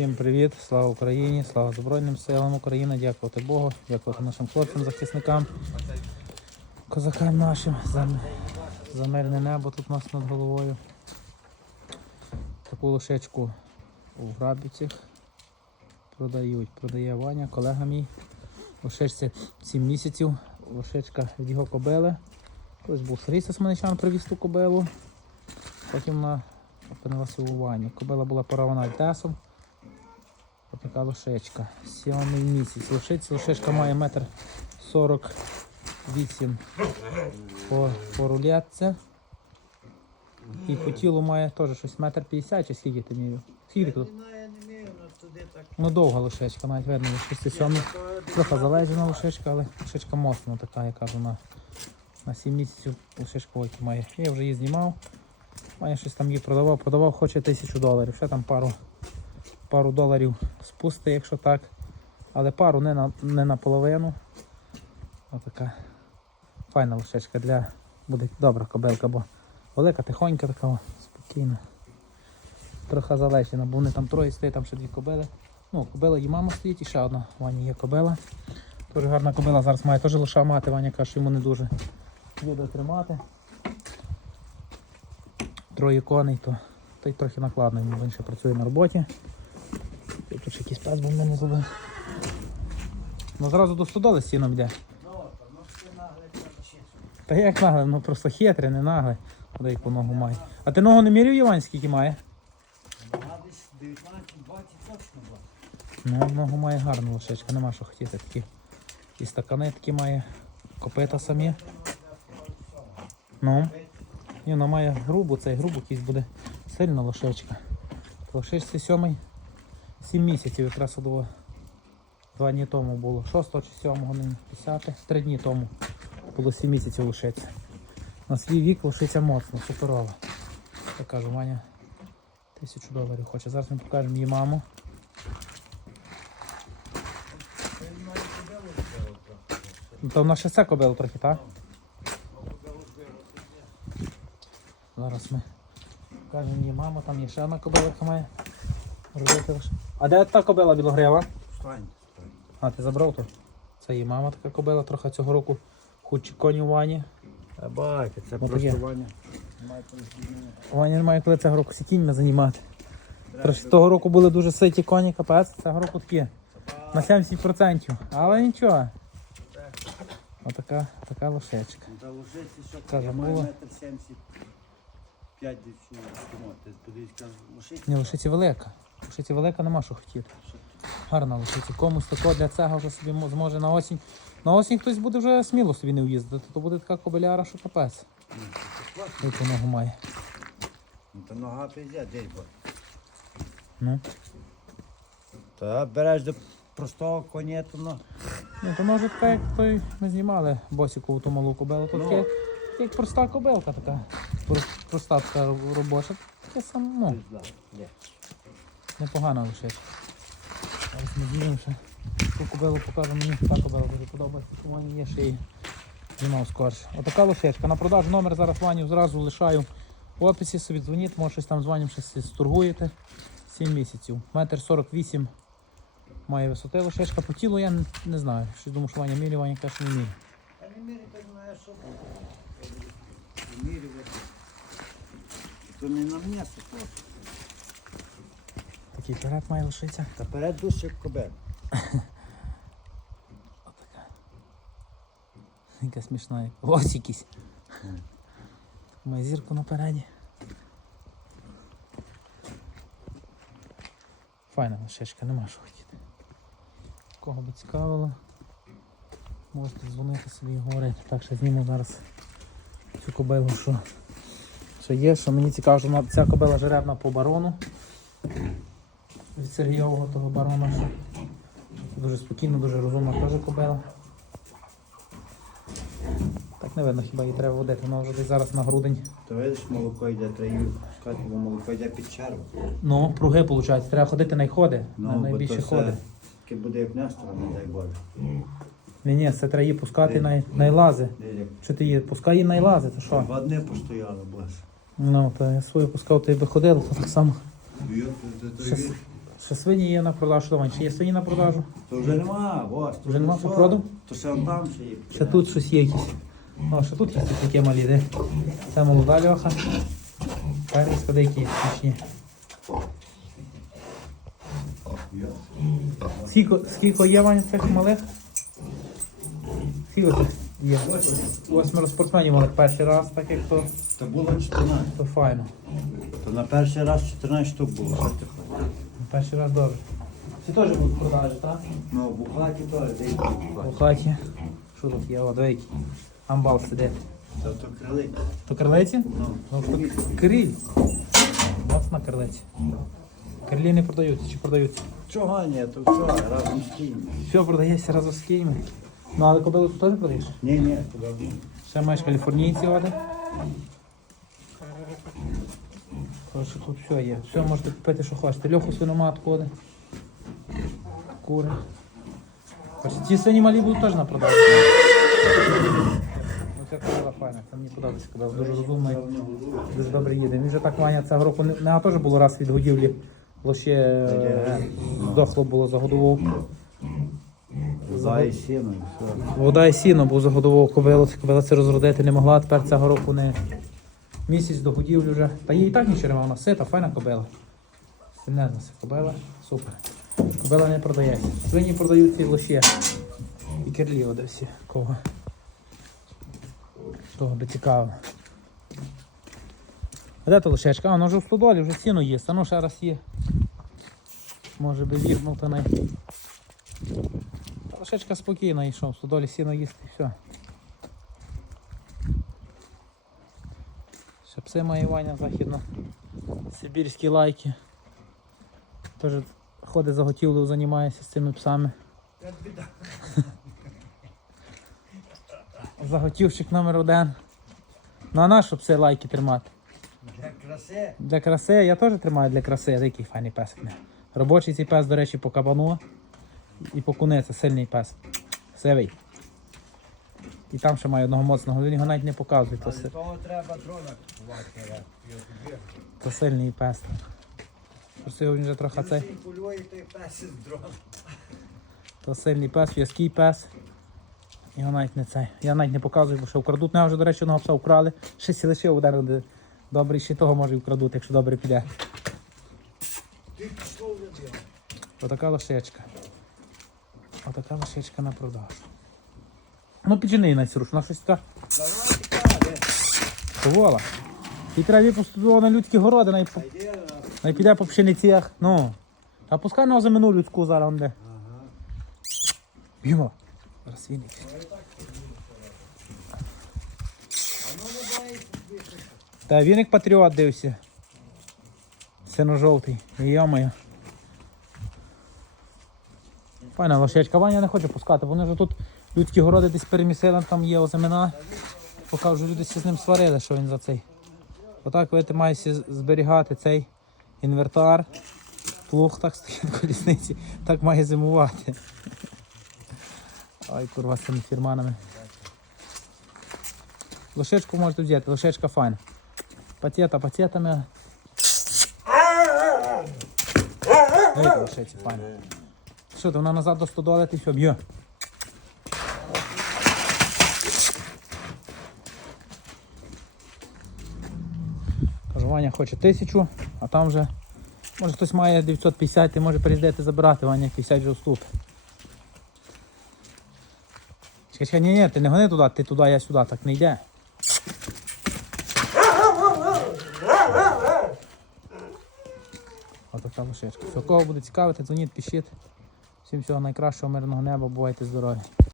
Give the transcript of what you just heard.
Всім привіт, слава Україні, слава Збройним силам України, дякувати Богу, дякувати нашим хлопцям, захисникам, козакам нашим за, за мирне небо тут у нас над головою. Таку лошечку у Грабівцях продають. Продає Ваня, колега мій. Лошечці 7 місяців. Лошечка від його кобили. Ось був Сергій Сосманичан привіз ту кобилу. Потім вона опинилася у Вані. Кобила була порована альтесом. Ось така лошечка. Сьомий місяць. Лошиці. Лошечка має метр 48 по, по рулетці. І по тілу має теж щось метр 50 чи скільки ти міряв? Скільки тут? Ну, ну довга лошечка, навіть видно, 6-7. Трохи залежена лошечка, але лошечка моцна така, я кажу, на, на 7 місяців лошечка окі має. Я вже її знімав. Має щось там її продавав, продавав, хоче тисячу доларів. Ще там пару, пару доларів спусти, якщо так. Але пару не на, не наполовину. Отака файна лошечка для буде добра кобилка, бо велика, тихонька така, о, спокійна. Трохи залечена, бо вони там троє стоять, там ще дві кобили. Ну, кобила її мама стоїть і ще одна Ваня є кобила. Дуже гарна кобила зараз має теж лиша мати, Ваня каже, що йому не дуже любить тримати. Троє коней, то, то й трохи накладно, він ще працює на роботі. І тут ще якийсь пес був мене зубив. Ну зразу до стодоли сіном йде. Та як нагле, ну просто хитре, не нагле. Куди яку ногу має. А ти ногу не міряв, Іван, скільки має? Десь 19-20 точно була. Ну, ногу має гарну лошечка, нема що хотіти. Такі, і стакани такі має, копита самі. Ну. Ні, вона має грубу, цей грубу якийсь буде сильна лошечка. Лошечці сьомий, сім місяців якраз одного. Два дні тому було. 6 чи 7, нині 10, три дні тому було 7 місяців лошиця. На свій вік лошиця моцна, суперова. Я кажу, Маня тисячу доларів хоче. Зараз ми покажемо її маму. То вона ще це кобило трохи, так? Зараз ми покажемо її маму, там є ще одна кобила, яка має робити лише. А де та кобила білогрива? Стань. А, ти забрав то? Це її мама така кобила, трохи цього року худші коні у Вані. А бачите, це Ну, таке. просто Ваня. Має. Ваня не має коли цього року сікіньми займати. Трошки того року були дуже ситі коні, капець, цього року такі на 70%. Але нічого. Отака така лошечка. Та лошиці, що Каже, я маю метр 75 дівчину. Ти подивись, каже, лошиці. Ні, лошиці велика. Лошиці велика, нема що хотіти. Гарна лошиці. Комусь тако для цього вже собі зможе на осінь. На осінь хтось буде вже сміло собі не в'їздити, то буде така кобиляра, що капець. Яку ногу має. Ну, та нога пізде, десь бо. Ну. Та береш до простого коня, то ну. Ну, то може така, як той ми знімали босіку ту малу кобилу. То Ну. таке, як проста кобилка така. Про- Проста така робоча. Таке сам, ну, пізда. Непогана лошечка. Зараз ми знімемо ще. Ту кобилу покажу, мені та кобила дуже подобається, що Вані є ще й знімав скорше. Отака лошечка. На продажу номер зараз Ваню зразу лишаю в описі, собі дзвоніть, може щось там з Ванем щось сторгуєте. 7 місяців. Метр 48 має висоти лошечка. По тілу я не, не знаю. Щось думаю, що Ваня міряє, Ваня каже, що не міряє. Я не мірю, так знаю, що буде. Мірювати. То не на м'ясо просто. Такий перед має лишиться. Та перед дужче як кобель. Отака. Яка смішна. Ось якийсь. Має зірку напереді. Файна лошечка, нема що хотіти. Кого би цікавило, можете дзвонити собі і говорити. Так що зніму зараз цю кобилу, що, що є, що мені цікаво, що ця кобила жеребна по барону. Від Сергійового того барона. Дуже спокійно, дуже розумна теж кобила. Так не видно, хіба її треба водити, вона вже десь зараз на грудень. То видиш, молоко йде, треба її пускати, бо молоко йде під черву. Ну, пруги виходить, треба ходити найходи, Ну, на бо найбільші то ходи. таке буде як Нестора, не дай Боже. Ні, ні, це треба її пускати на найлази. Як ти її пускай її найлази, то що? Два дні постояла, боже. Ну, то я свою пускав, ти би ходила, то так само. Йо, то- то- то Ще, він- Ще свині є на продажу. Що там, ще є свині на продажу? То вже нема, ось. Вже нема попроду? То ще он там ще є. Ще тут щось є якісь. О, ще тут якісь такі малі, де? Це молода льоха. Перець, деякі смачні. Скільки, скільки є Ваня цих малих? Скільки тут є? Восьмеро спортсменів малих перший раз, так як то, То було 14. то файно. То на перший раз 14 штук було. Перший раз добре. Ці теж будуть продажі, так? Ну, Бухаті теж, де У Бухаті. хаті. Що тут є? О, двійки. Амбал сидить. Та то крили. То крилиці? Ну, Ну, то криль. Моцна крилиці. Крилі не продаються чи продаються? Чого ні, то все, разом з кіньми. Все продається разом з кіньми. Ну, але кобилу ти теж продаєш? Ні, ні, туди. Ще маєш каліфорнійці води. Коротше, тут все є. Все можете купити, що хочете. Льоху свиноматку води. Кури. Коротше, ті свині малі будуть теж на продажу. Оця кобила файна, це мені подобається, кобила дуже розумна. і Дуже добре їде. Він вже так Ваня цього року не, теж було раз від годівлі. Було ще е, здохло було загодував. За і сіно. Вода і сіно, бо загодував кобилу, кобила це розродити не могла, тепер цього року не місяць до годівлі вже. Та їй і так нічого вона сита, файна кобила. Сильнезна кобила, супер. Кобила не продається. Свині продаються і лоще. І керлі оде всі. Кого? Того би цікаво. А де то лошечка? А, воно вже в стодолі, вже сіно є, а ну ще раз є. Може би вірнув та. Та Лошечка спокійно йшов, в стодолі сіно їсти і все. Пси має Ваня західно. Сибірські лайки. Теж ходить заготівлею, займається з цими псами. Заготівщик номер один. Ну а на що пси лайки тримати? Для краси. Для краси, я теж тримаю для краси, який файний пес. Робочий цей пес, до речі, по кабану і по куниці, сильний пес. Сивий. І там ще має одного моцного, він його навіть не показує. То, си- того треба дрона купувати. то сильний пес. Просто його він вже трохи цей. полює той пес з дрона. То сильний пес, в'язкий пес. Його навіть не цей. Я навіть не показую, бо що вкрадуть. Ну, я вже, до речі, одного пса вкрали. Ще сі лишив один, добрий ще того може і вкрадуть, якщо добре піде. Отака лошечка. Отака лошечка на продажу. Ну, піджени на цю руш, вона щось така Давай І треба випустити на людські городи, най, най піде по пшеницях. Ну. А пускай на озимину людську зараз де. Ага. Бімо. Він. Та він як патріот дився. Сино-жовтий. Йомаю. Файна лошечка, Ваня не хоче пускати, вони вже тут людські городи десь перемісили, там є озимина. Поки вже люди з ним сварили, що він за цей. Отак ви маєте зберігати цей інвертар. Плуг так стоїть на колісниці, так має зимувати. Ай, курва, з цими фірманами. Лошечку можете взяти, лошечка файна. Патета патетами. Ой, лошечка файна. Що, то вона назад до стодоли, ти все, б'є. Кажу, Ваня хоче тисячу, а там вже, може хтось має 950, ти може приїздити забирати, Ваня 50 вже уступить. Чекай, чекай, ні, ні, ти не гони туди, ти туди, я сюди, так не йде. Отака лошечка. Все, кого буде цікавити, дзвоніть, пишіть. Всім всього найкращого, мирного неба, бувайте здорові.